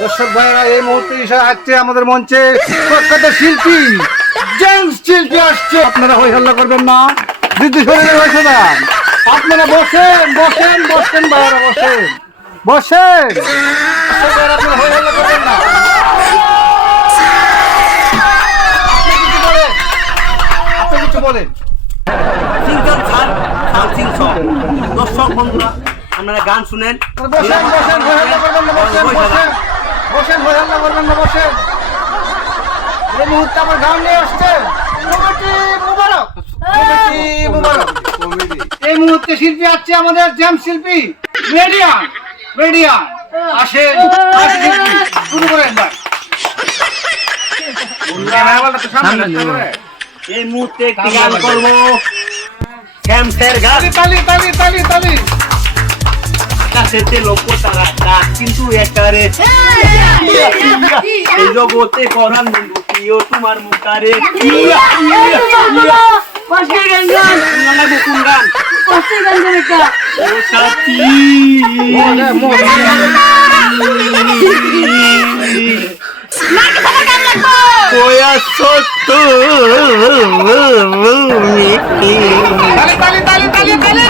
দর্শক ভাইরা এই মুহূর্তে আসছে আমাদের মঞ্চে প্রখ্যাত শিল্পী জেমস শিল্পী আসছে। আপনারা হই হল্লা করবেন না, দিদি শরীরে বসে যান। আপনারা বসেন বসেন বসেন ভাইরা বসেন বসেন। আপনারা হই হল্লা করবেন না। আপনি কিছু বলেন। দর্শক বন্ধুরা আপনারা গান শুনেন। বসেন বসেন হই হল্লা করবেন না, বসেন বসেন বসেন হই হল্লা করবেন না, বসেন। এই মুহূর্তে আমার গান নিয়ে আসছে কমিটি মুবারক, কমিটি মুবারক। এই মুহূর্তে শিল্পী আসছে আমাদের জেমস শিল্পী রেডিয়ান, রেডিয়ান আসেন। শিল্পী শুরু করেন ভাই। এই মুহূর্তে একটি গান করবো শ্যামসের গান। তালি তালি তালি তালি। আকাশেতে লক্ষ্য তারা ডাক কিন্তু একারে এই জগতে করার মুন্ডুটিও তোমার মুখারে। কোন গান? ও সাথী কোয়া সত্য তালি তালি তালি তালি তালি।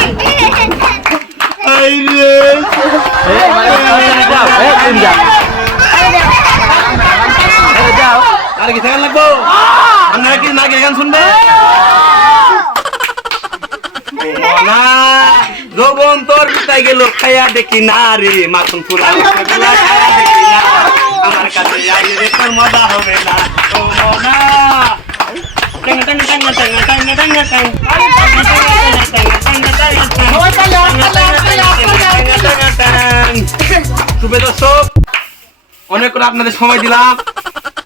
আর কি গান লাগবো? আপনারা কি না গান শুনবে না? যৌবন তোর কোথায় গেল খায়া দেখি না রে, মাখন পুরা খায়া দেখি না। আমার কাছে আগে রে তোর মজা হবে না। ও মনা শুভ দর্শক, অনেক করে আপনাদের সময় দিলাম।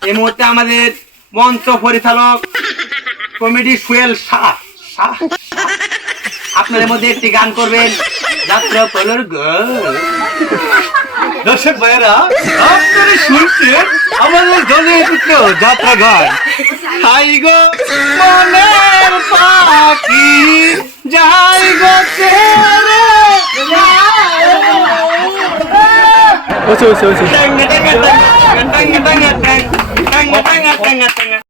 এই মুহূর্তে আমাদের মঞ্চ পরিচালক কমেডি সুয়েল শাহ আপনাদের মধ্যে একটি গান করবেন, যাত্রা পলর গান। দর্শক ভাইয়েরা আপনারা শুনছেন আমাদের জনপ্রিয় যাত্রা গান হাই গো মনের পাখি যাই গো ছেড়ে। টাঙ্গা টাঙ্গা টাঙ্গা টাঙ্গা টাঙ্গা